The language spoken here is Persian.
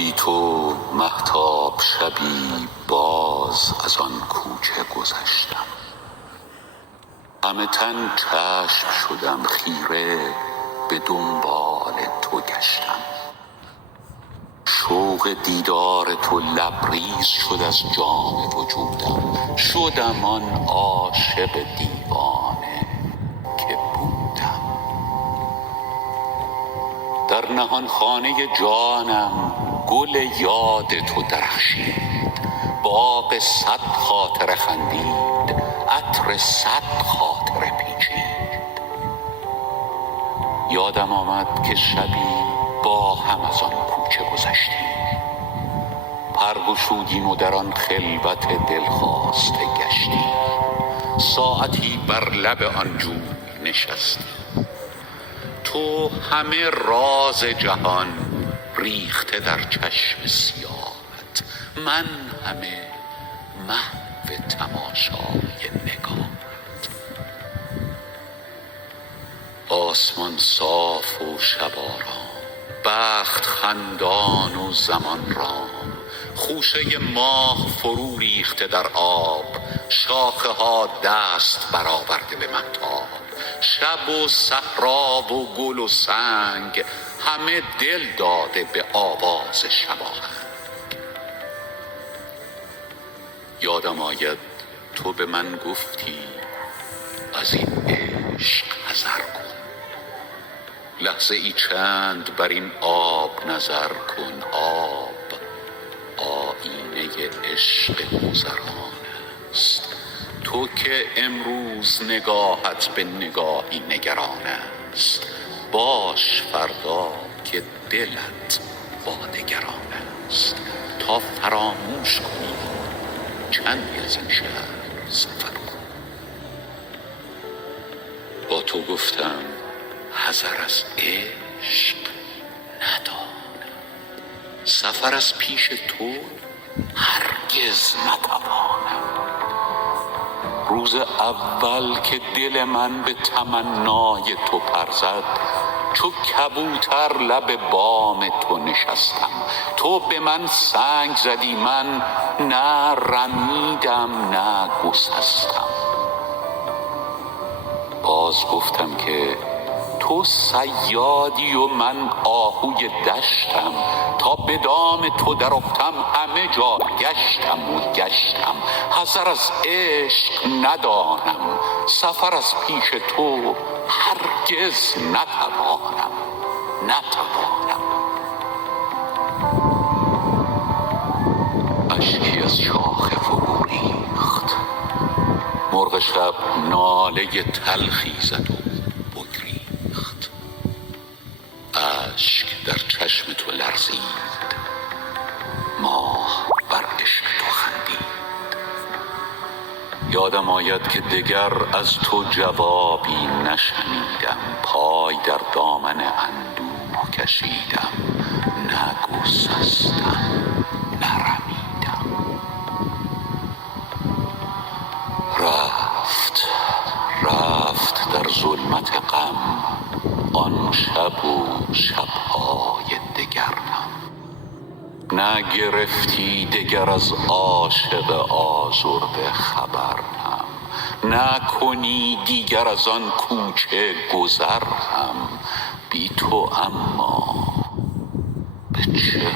بی تو مهتاب شبی باز از آن کوچه گذشتم. همه تن چشم شدم خیره به دنبال تو گشتم. شوق دیدار تو لبریز شد از جام وجودم. شدم آن عاشق دیوانه که بودم. در نهانخانه جانم گل یاد تو درخشید. باغ صد خاطره خندید، عطر صد خاطره پیچید. یادم آمد که شبی با هم از آن کوچه گذشتیم. پر گشودیم و در آن خلوت دلخواسته گشتیم. ساعتی بر لب آن جوی نشستیم. تو همه راز جهان ریخته در چشم سیاهت، من همه محو تماشای نگاهت. آسمان صاف و شب آرام، بخت خندان و زمان رام. خوشه ماه فرو ریخته در آب، شاخه ها دست برآورده به مهتاب. شب و صحرا و گل و سنگ همه دل داده به آواز شباهنگ. یادم آید تو به من گفتی از این عشق حذر کن. لحظه ای چند بر این آب نظر کن. آب آینه عشق گذران است. تو که امروز نگاهت به نگاهی نگران است، باش فردا که دلت با دگران است. تا فراموش کنی چندی از این شهر سفر کن. با تو گفتم حذر از عشق ندانم، سفر از پیش تو هرگز نتوانم. روز اول که دل من به تمنای تو پر زد، چو کبوتر لب بام تو نشستم. تو به من سنگ زدی، من نه رمیدم نه گسستم. باز گفتم که تو صیادی و من آهوی دشتم. تا به دام تو در افتم همه جا گشتم و گشتم. حذر از عشق ندانم، سفر از پیش تو هرگز نتوانم. اشکی از شاخه فرو ریخت، مرغ شب ناله تلخی زد و بگریخت. اشک در چشم تو لرزید، ماه بر عشق تو خندید. یادم آید که دگر از تو جوابی نشنیدم. پای در دامن اندوه کشیدم، نه گسستم نه رمیدم. رفت در ظلمت غم آن شب و شبهای دگرم. نه گرفتی دگر از عاشق آزرده خبرم، نه کنی دیگر از آن کوچه گذرم. بی تو اما به چه